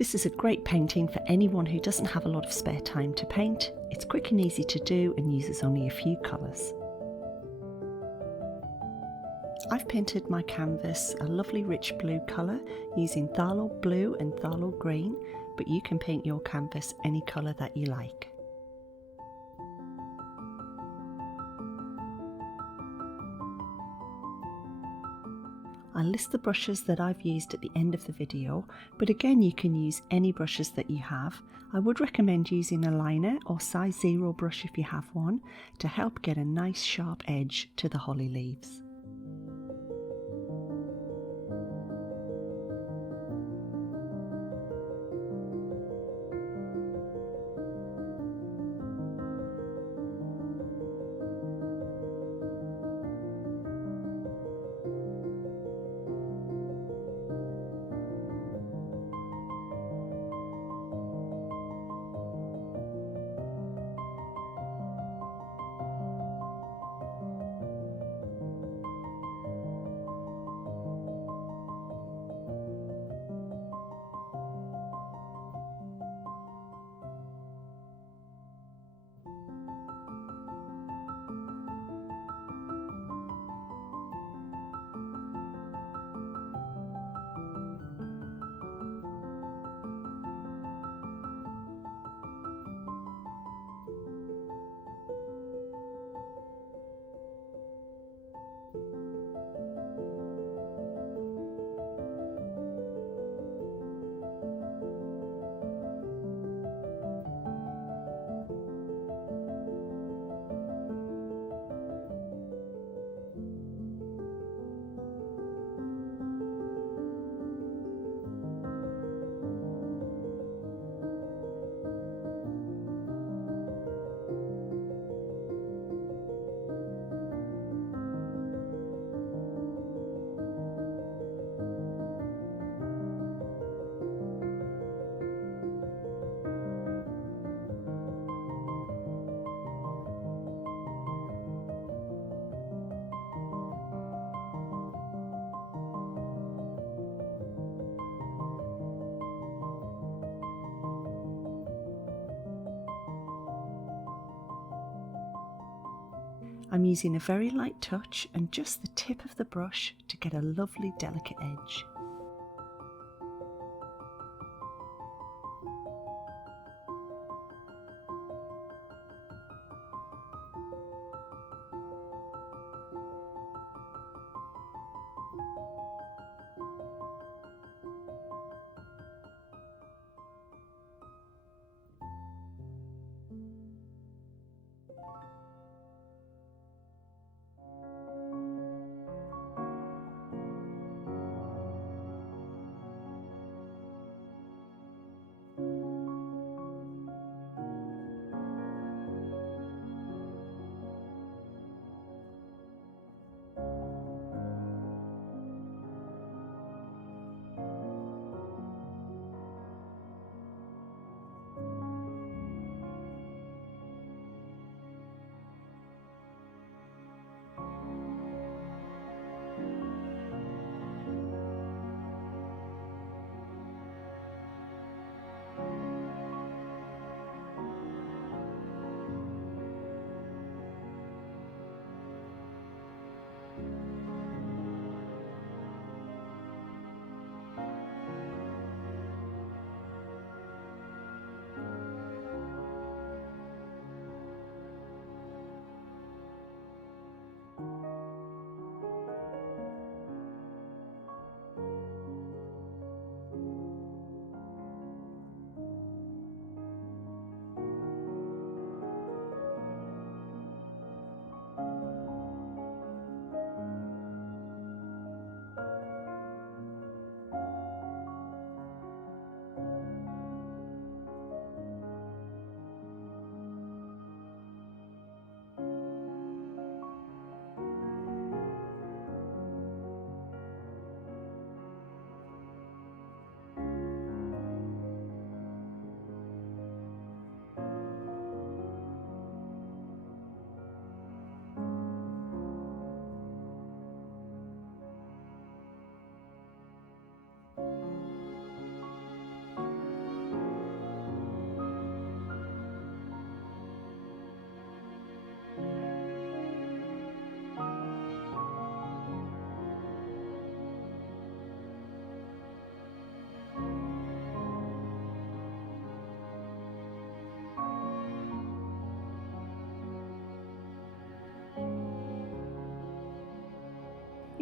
This is a great painting for anyone who doesn't have a lot of spare time to paint. It's quick and easy to do and uses only a few colours. I've painted my canvas a lovely rich blue colour using phthalo blue and phthalo green, but you can paint your canvas any colour that you like. I'll list the brushes that I've used at the end of the video, but again you can use any brushes that you have. I would recommend using a liner or size 0 brush if you have one to help get a nice sharp edge to the holly leaves. I'm using a very light touch and just the tip of the brush to get a lovely delicate edge.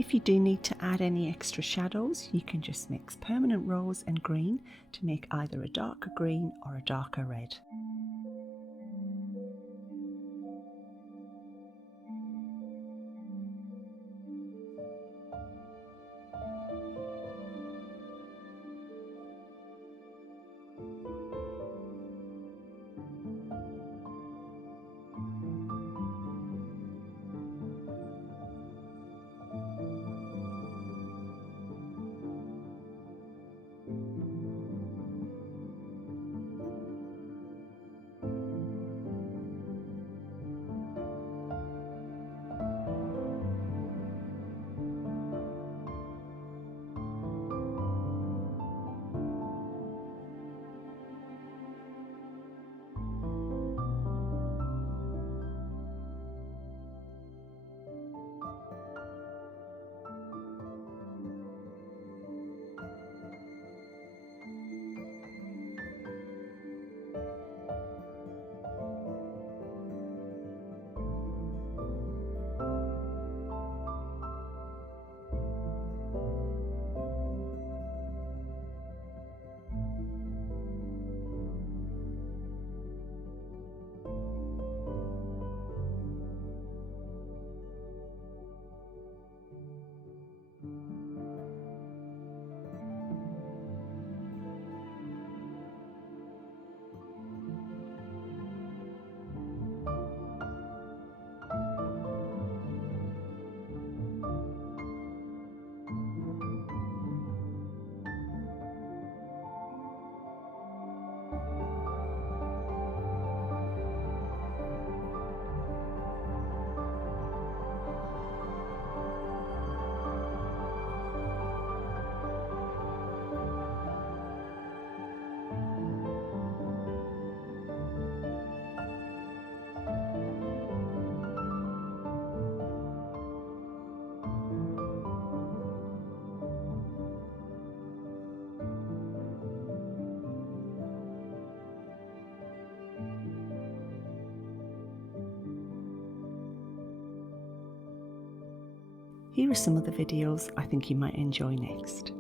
If you do need to add any extra shadows, you can just mix permanent rose and green to make either a darker green or a darker red. Here are some of the videos I think you might enjoy next.